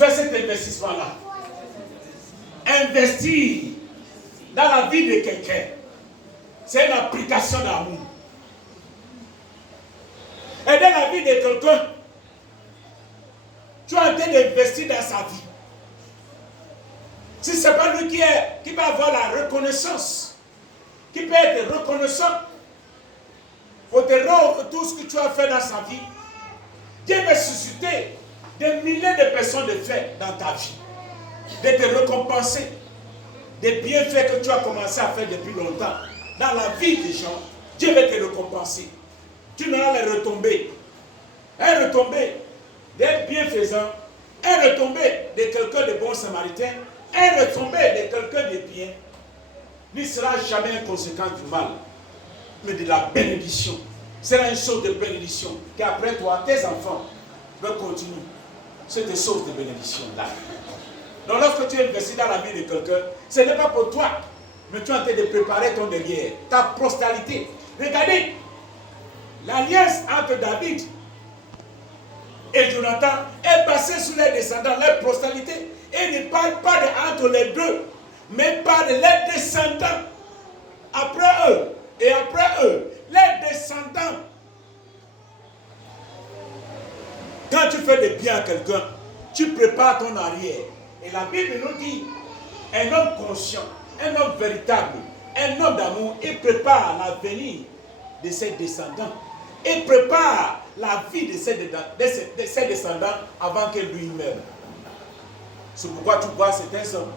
Fais cet investissement-là. Investir dans la vie de quelqu'un, c'est une application d'amour. Et dans la vie de quelqu'un, tu es en train d'investir dans sa vie. Si ce n'est pas lui qui va avoir la reconnaissance, qui peut être reconnaissant pour te rendre tout ce que tu as fait dans sa vie, Dieu va susciter des milliers de personnes de fait dans ta vie, de te récompenser des bienfaits que tu as commencé à faire depuis longtemps. Dans la vie des gens, Dieu va te récompenser. Tu n'auras les retombées. Un retombée des bienfaisants, un retombée de quelqu'un de bon samaritain, un retombée de quelqu'un de bien, ne sera jamais une conséquence du mal, mais de la bénédiction. C'est une source de bénédiction qu'après toi, tes enfants veulent continuer cette source de bénédiction-là. Donc lorsque tu investis dans la vie de quelqu'un, ce n'est pas pour toi, mais tu es en train de préparer ton derrière, ta postérité. Regardez, l'alliance entre David et Jonathan est basée sur les descendants, leur postérité. Et il ne parle pas entre les deux, mais par les descendants. Après eux, et après eux, les descendants. Quand tu fais du bien à quelqu'un, tu prépares ton arrière. Et la Bible nous dit, un homme conscient, un homme véritable, un homme d'amour, il prépare l'avenir de ses descendants. Il prépare la vie de ses descendants avant que lui meure. C'est pourquoi tu vois certains hommes,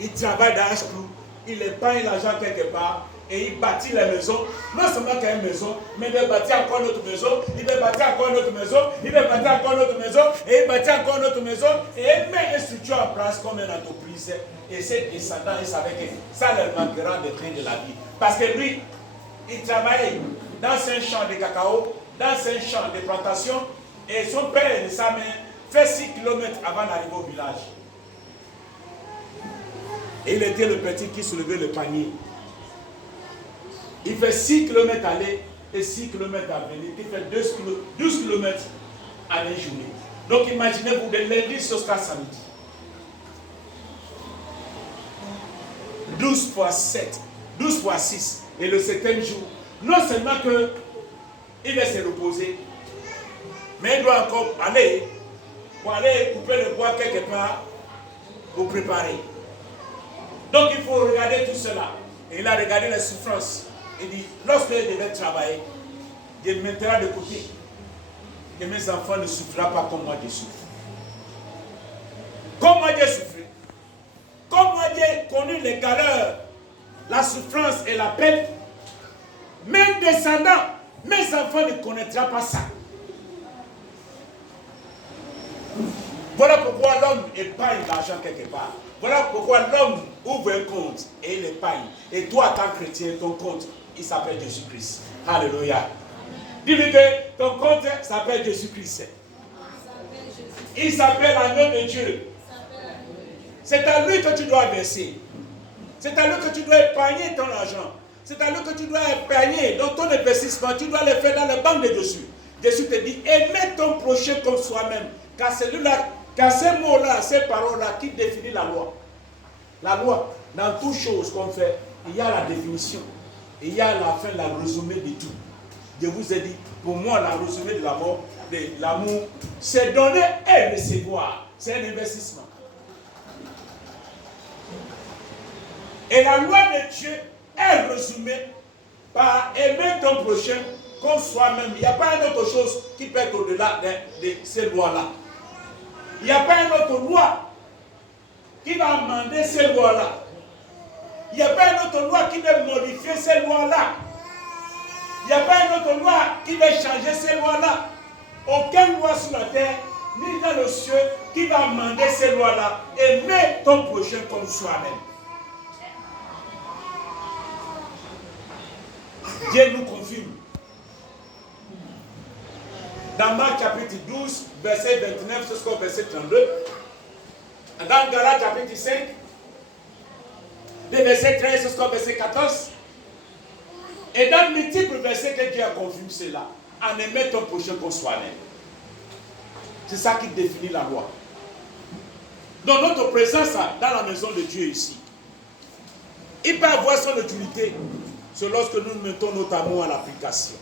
ils travaillent dans H-Crew, ils épargnent l'argent quelque part et ils bâtissent la maison. Non seulement qu'il y a une maison, mais ils veulent bâtir encore une autre maison, ils veulent bâtir encore une autre maison, ils veulent bâtir encore une autre maison, et ils bâtissent encore une autre maison, et ils mettent une structure en place comme une entreprise. Et ses descendants, ils savaient que ça leur manquera de train de la vie. Parce que lui, il travaillait dans un champ de cacao, dans un champ de plantation, et son père et sa mère fait 6 km avant d'arriver au village. Et il était le petit qui soulevait le panier. Il fait 6 km aller et 6 km à venir. Il fait 12 km à la journée. Donc imaginez-vous de lundi jusqu'à samedi. 12 fois 7, 12 fois 6. Et le 7e jour, non seulement qu'il va se reposer, mais il doit encore aller pour aller couper le bois quelque part pour préparer. Donc il faut regarder tout cela. Et il a regardé les souffrances. Il dit, lorsque je devais travailler, je mettrai de côté. Que mes enfants ne souffrent pas comme moi je souffre. Comme moi j'ai souffert. Comme moi j'ai connu les galères, la souffrance et la peine. Mes descendants, mes enfants ne connaîtront pas ça. Voilà pourquoi l'homme épargne l'argent quelque part. Voilà pourquoi l'homme ouvre un compte et il épargne. Et toi, en tant que chrétien, ton compte, il s'appelle Jésus-Christ. Alléluia. Dis-lui que ton compte s'appelle Jésus-Christ. Il s'appelle l'agneau de Dieu. C'est à lui que tu dois verser. C'est à lui que tu dois épargner ton argent. C'est à lui que tu dois épargner dans ton investissement. Tu dois le faire dans la banque de Jésus. Jésus te dit, aimez ton prochain comme soi-même. Car celui-là, car ces mots-là, ces paroles-là qui définissent la loi. La loi, dans toutes choses qu'on fait, il y a la définition. Et il y a la fin, la résumé de tout. Je vous ai dit, pour moi, la résumé de l'amour, c'est donner et recevoir. C'est un investissement. Et la loi de Dieu est résumée par aimer ton prochain comme soi-même. Il n'y a pas une autre chose qui peut être au-delà de ces lois-là. Il n'y a pas une autre loi qui va amender ces lois-là. Il n'y a pas une autre loi qui va modifier ces lois-là. Il n'y a pas une autre loi qui va changer ces lois-là. Aucune loi sur la terre, ni dans le ciel, qui va amender ces lois-là. Aimer ton prochain comme soi-même. Dieu nous confirme. Dans Marc chapitre 12, verset 29 jusqu'au verset 32. Dans Galates chapitre 5, des versets 13 jusqu'au verset 14. Et dans multiples versets que Dieu a confirmé cela, en aimant ton prochain comme soi-même. C'est ça qui définit la loi. dans notre présence dans la maison de Dieu ici. Il peut avoir son utilité, c'est lorsque nous mettons notre amour à l'application.